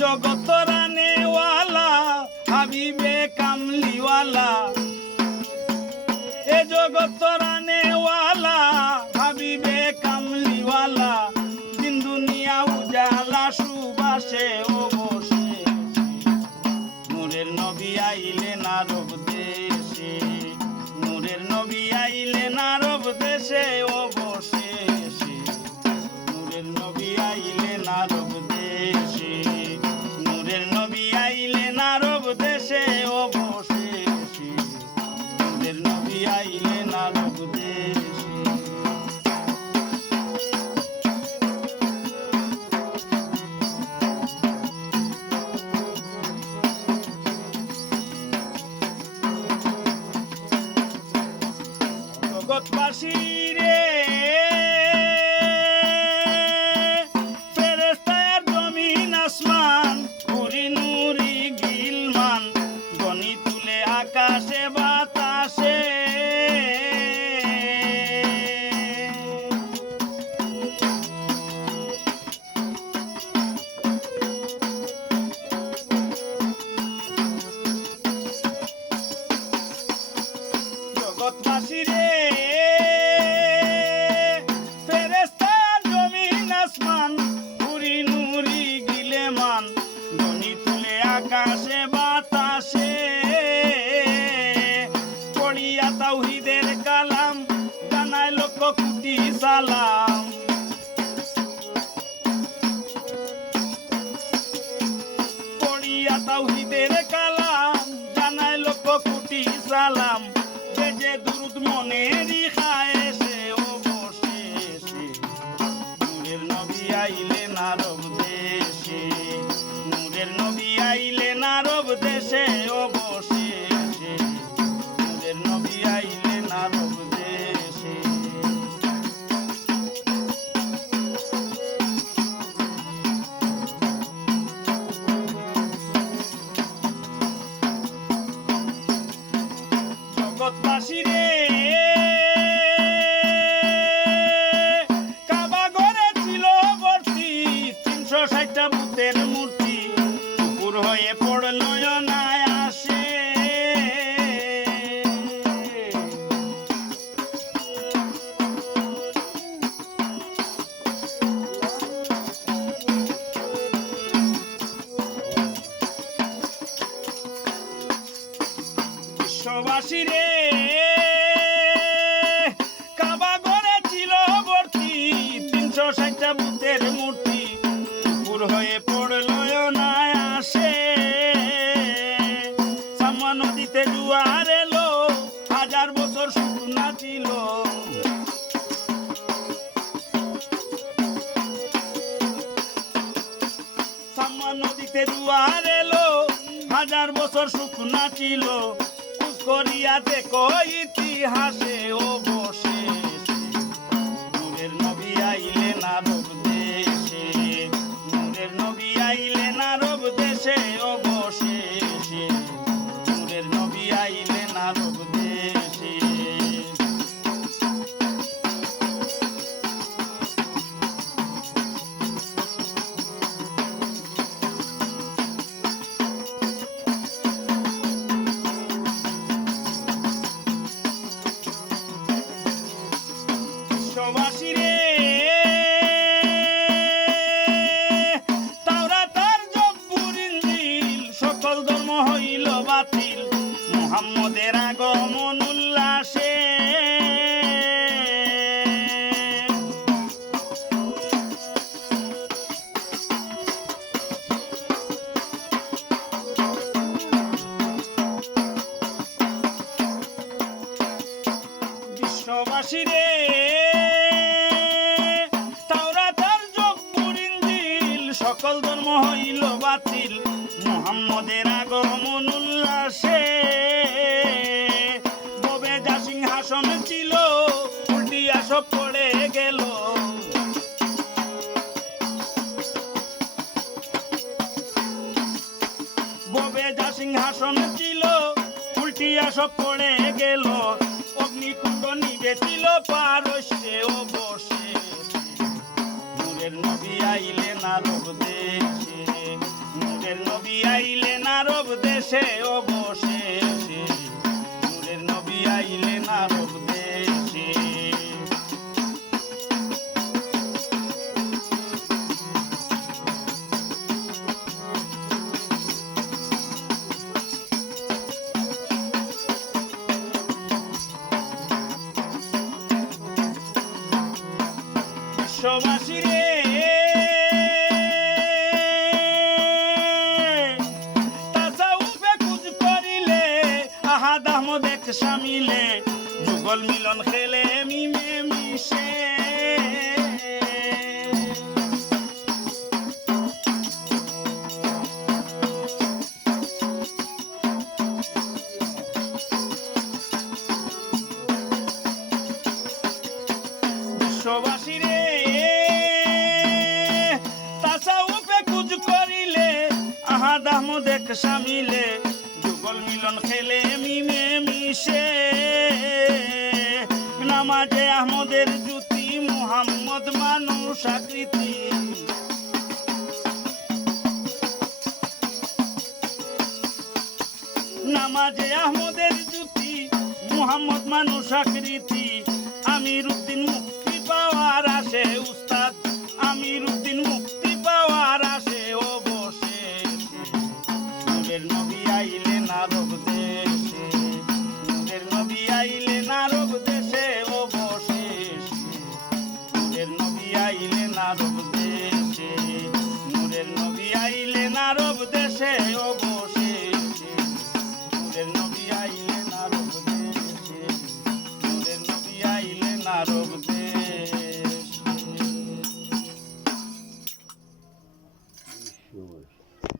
জগত রানেওয়ালা হাবিবে কামলিওয়ালা, এ জগত রানেওয়ালা হাবিবে কামলিওয়ালা, দিন দুনিয়া উজালা সুবাসে ও বসে, নূরের নবী আইলেন আরব দেশে, নূরের নবী আইলেন আরব দেশে ও বসে, নূরের নবী আইলেন আরব দেশে, নূরের নবী আইলেন আরব দেশে ও বসে, নূরের নবী আইলেন আরব দেশে। জগৎবাসী রে ফেরেশতার জমিন আসমান, নুরি নুরি গিলমান, গনি তুলে আকাশে বাতাসে, জগৎবাসী রে ফেরেশতার জমিন আসমান, নুরি নুরি গিলেমান, গনি তুলে আকাশে বাতাসে, পড়িয়া তাওহীদের কালাম জানায় লক্ষ কোটি সালাম, পড়িয়া তাওহীদের কালাম জানায় লক্ষ কোটি সালাম, যে দুরুদ মনেরই খায়েশে ও বসে, নূরের নবী আইলেন আরব দেশে, নূরের নবী আইলেন আরব দেশে ও বসে, নূরের নবী আইলেন আরব দেশে। জগৎবাসী রে কাবা ঘরে ছিল ভর্তি ৩৬০টা ভূতের মূর্তি, পুকুর হয়ে পড়ল নয়নায় আসে, বিশ্ববাসী রে কাবা ঘরে ছিল ভর্তি ৩৬০টা ভূতের মূর্তি, পুকুর হয়ে পড়ল নয় আসে, সাম্মা নদীতে জোয়ার এলো, ১০০০ বছর শুকনা ছিল, সাম্মা নদীতে জোয়ার এলো, ১০০০ বছর শুকনা ছিল, করিয়া দেখো ইতিহাসে ও বসে, নূরের নবী আইলেন আরব দেশে, নূরের নবী আইলেন আরব দেশে ও বসে, নূরের নবী আইলেন আরব দেশে। বিশ্ববাসী রে তাওরাত আর জব্বুর ইনজিল, সকল ধর্ম হইল বাতিল, মুহাম্মদের আগমন উল্লাসে, বিশ্ববাসী রে তাওরাত আর জব্বুর ইনজিল, সকল ধর্ম হইল বাতিল, মুহাম্মদের আগমন উল্লাসে, ববে যা সিংহাসন ছিল উল্টিয়া সব পড়ে গেল, ববে যা সিংহাসন ছিল উল্টিয়া সব পড়ে গেল, অগ্নিকুণ্ড নিবেছিল পারস্যে ও বসে, নূরের নবী আইলেন আরব দেশে, নূরের নবী আইলেন আরব দেশে অবশেষে, নূরের নবী আইলেন আরব দেশে। বিশ্ববাসী রে তাসাউফে কুজ করিলে আহাদ আহমদ এক শামিলে, যুগল মিলন খেলে মিমে মিশে। বিশ্ববাসী রে তাসাউফে কুজ করিলে আহাদ আহমদ এক শামিলে, যুগল মিলন খেলে মিমে মিশে। নামাজে আহমদের জুতি মুহাম্মদ মানুষ আকৃতি, নামাজে আহমদের জুতি মুহাম্মদ মানুষ আকৃতি। আমির উদ্দিন মুক্তি পাওয়ার আসে উস্তাদ, আমির উদ্দিন মুক্তি পাওয়ার আসে অবশেষে, নূরের নবী আইলেন আরব দেশে, নূরের নবী আইলেন আরব দেশে অবশেষে, নূরের নবী আইলেন আরব দেশে, নূরের নবী আইলেন আরব দেশে অবশেষে, নূরের নবী আইলেন আরব দেশে, নূরের নবী আইলেন আরব